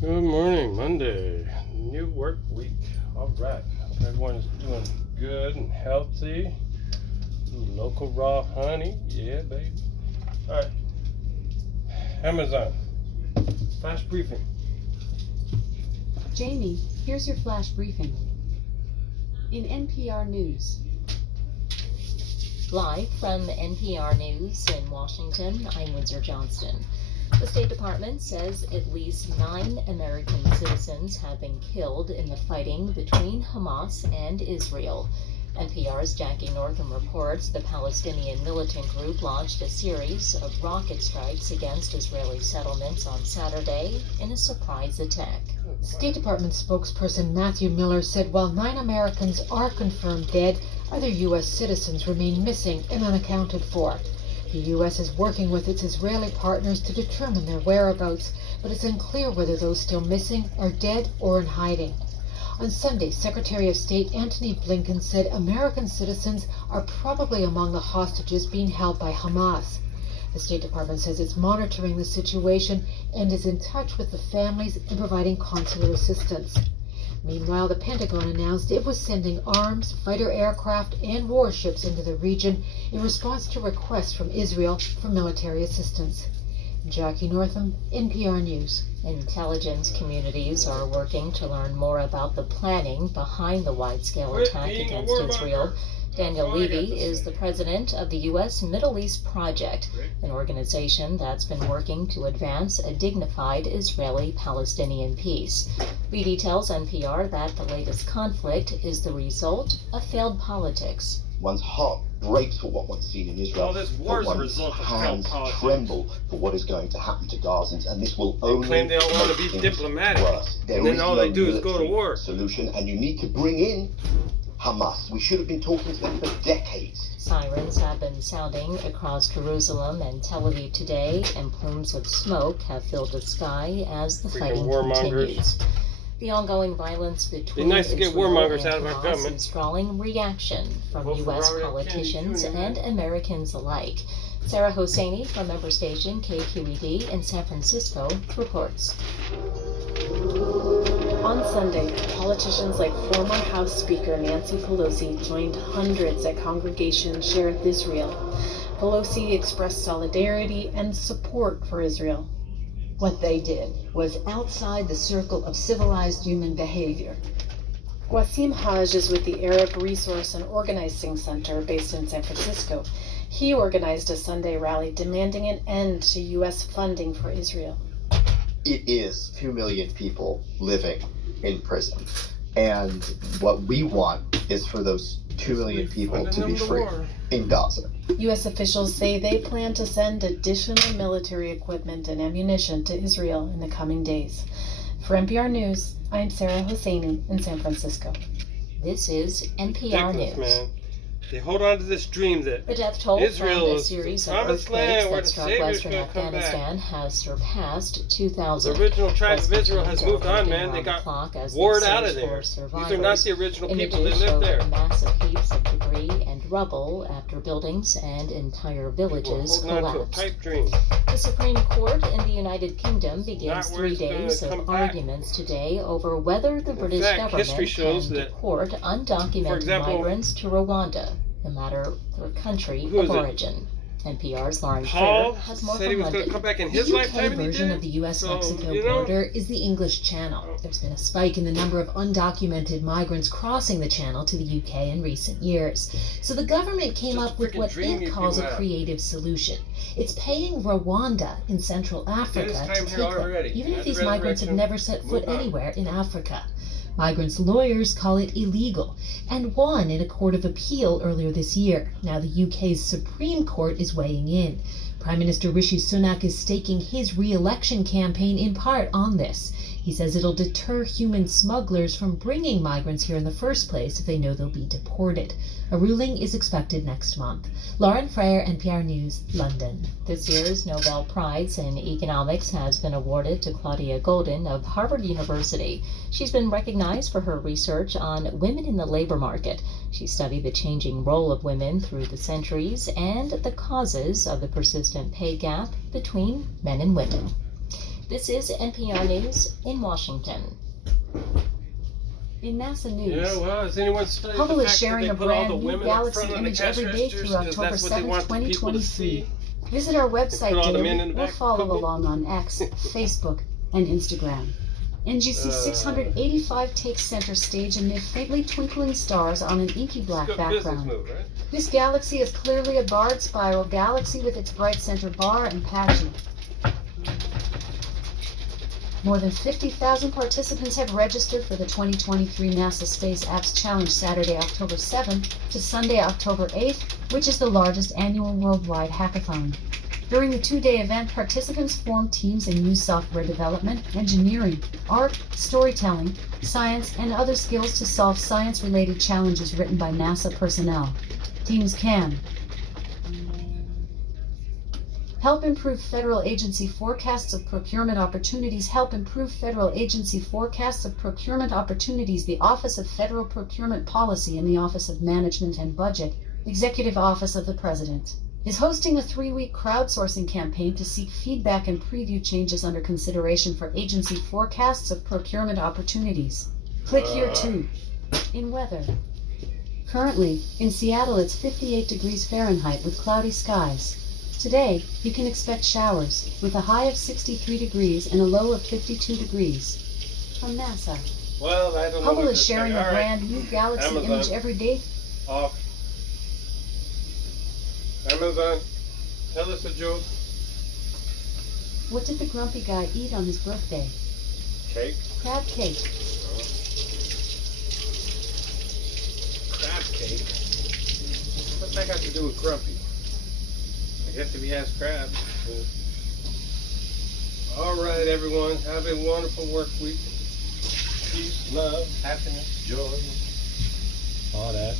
Good morning, Monday, new work week. All right, hope everyone is doing good and healthy. Local raw honey, yeah, baby. All right, Amazon, flash briefing. Jamie, here's your flash briefing. In NPR News. Live from NPR News in Washington, I'm Windsor Johnston. The State Department says at least 9 American citizens have been killed in the fighting between Hamas and Israel. NPR's Jackie Northam reports the Palestinian militant group launched a series of rocket strikes against Israeli settlements on Saturday in a surprise attack. State Department spokesperson Matthew Miller said while 9 Americans are confirmed dead, other U.S. citizens remain missing and unaccounted for. The U.S. is working with its Israeli partners to determine their whereabouts, but it's unclear whether those still missing are dead or in hiding. On Sunday, Secretary of State Antony Blinken said American citizens are probably among the hostages being held by Hamas. The State Department says it's monitoring the situation and is in touch with the families and providing consular assistance. Meanwhile, the Pentagon announced it was sending arms, fighter aircraft, and warships into the region in response to requests from Israel for military assistance. Jackie Northam, NPR News. Intelligence communities are working to learn more about the planning behind the wide-scale attack against Israel. Daniel Levy is the president of the U.S. Middle East Project, an organization that's been working to advance a dignified Israeli-Palestinian peace. Levy tells NPR that the latest conflict is the result of failed politics. One's heart breaks for what one's seen in Israel. All this war is a result of failed hands politics. tremble for what is going to happen to Gazans, and this will only Claim they all want to make be things diplomatic, worse. There and then is all no they do is go to military war. solution, and you need to bring in Hamas. We should have been talking to them for decades. Sirens have been sounding across Jerusalem and Tel Aviv today, and plumes of smoke have filled the sky as the Freaking fighting warmongers. continues. The ongoing violence between nice to get Israel warmongers and out of our Hamas government. is drawing reaction from Vote for U.S. Robert F. politicians Kennedy Jr., and Americans alike. Sarah Hosseini from member station KQED in San Francisco reports. On Sunday, politicians like former House Speaker Nancy Pelosi joined hundreds at Congregation Shereth Israel. Pelosi expressed solidarity and support for Israel. What they did was outside the circle of civilized human behavior. Wasim Haj is with the Arab Resource and Organizing Center based in San Francisco. He organized a Sunday rally demanding an end to U.S. funding for Israel. It is 2 million people living in prison. And what we want is for those 2 million people to be free in Gaza. U.S. officials say they plan to send additional military equipment and ammunition to Israel in the coming days. For NPR News, I'm Sarah Hosseini in San Francisco. This is NPR Ridiculous, News. man. They hold on to this dream that The death toll Israel from the is series the of promised earthquakes land where that the struck Savior's western gonna come back. Afghanistan has surpassed 2,000. the original tribes of Israel has Rescues moved are on, working man. They around the got clock as they warred out search of there. for These are survivors. not the original people that Images lived show there. massive heaps of debris and rubble after buildings and entire People are villages holding on to a collapsed. pipe dream. The Supreme Court in the United Kingdom begins not where 3 it's gonna days come of back. arguments today over whether the British fact, history government shows can that, deport undocumented for example, migrants to Rwanda, no matter their country Who is of it? origin. NPR's Lauren Paul Fair has more said from he was going to London. come back in The his UK lifetime, and he version did. of the U.S.-Mexico So, you know, border is the English Channel. There's been a spike in the number of undocumented migrants crossing the channel to the UK in recent years. So the government came Just up with freaking what dream it you calls a people have. creative solution. It's paying Rwanda in Central Africa time to here take them, already. even if At these the migrants have resurrection, never set foot move on. anywhere in Africa. Migrants' lawyers call it illegal and won in a court of appeal earlier this year. Now the UK's Supreme Court is weighing in. Prime Minister Rishi Sunak is staking his re-election campaign in part on this. He says it'll deter human smugglers from bringing migrants here in the first place if they know they'll be deported. A ruling is expected next month. Lauren Frere, NPR News, London. This year's Nobel Prize in Economics has been awarded to Claudia Golden of Harvard University. She's been recognized for her research on women in the labor market. She studied the changing role of women through the centuries and the causes of the persistent pay gap between men and women. This is NPR News in Washington. In NASA news, Yeah, well, has anyone studied Hubble the is fact sharing that a they put all brand the new women up galaxy front on the image cash every day registers? through 'Cause October that's what they 7th, want the people to 2023. see. Visit our They website put all the men in daily the or back follow cooking. along on X, Facebook, and Instagram. NGC 685 takes center stage amid faintly twinkling stars on an inky black Good business background. move, right? This galaxy is clearly a barred spiral galaxy with its bright center bar and patchy. More than 50,000 participants have registered for the 2023 NASA Space Apps Challenge Saturday, October 7th to Sunday, October 8th, which is the largest annual worldwide hackathon. During the two-day event, participants form teams in new software development, engineering, art, storytelling, science, and other skills to solve science-related challenges written by NASA personnel. Teams can help improve federal agency forecasts of procurement opportunities. Help improve federal agency forecasts of procurement opportunities. The Office of Federal Procurement Policy and the Office of Management and Budget, Executive Office of the President, is hosting a 3-week crowdsourcing campaign to seek feedback and preview changes under consideration for agency forecasts of procurement opportunities. Click here too. In weather. Currently, in Seattle it's 58 degrees Fahrenheit with cloudy skies. Today, you can expect showers, with a high of 63 degrees and a low of 52 degrees. From NASA, Well, I don't know. Hubble what is to sharing say. a All right, brand new galaxy Amazon. image every day. Off. Amazon, tell us a joke. What did the grumpy guy eat on his birthday? Cake. Crab cake. Crab cake. What's that got to do with grumpy? I guess if he has crabs. All right, everyone. Have a wonderful work week. Peace, love, happiness, joy, all that.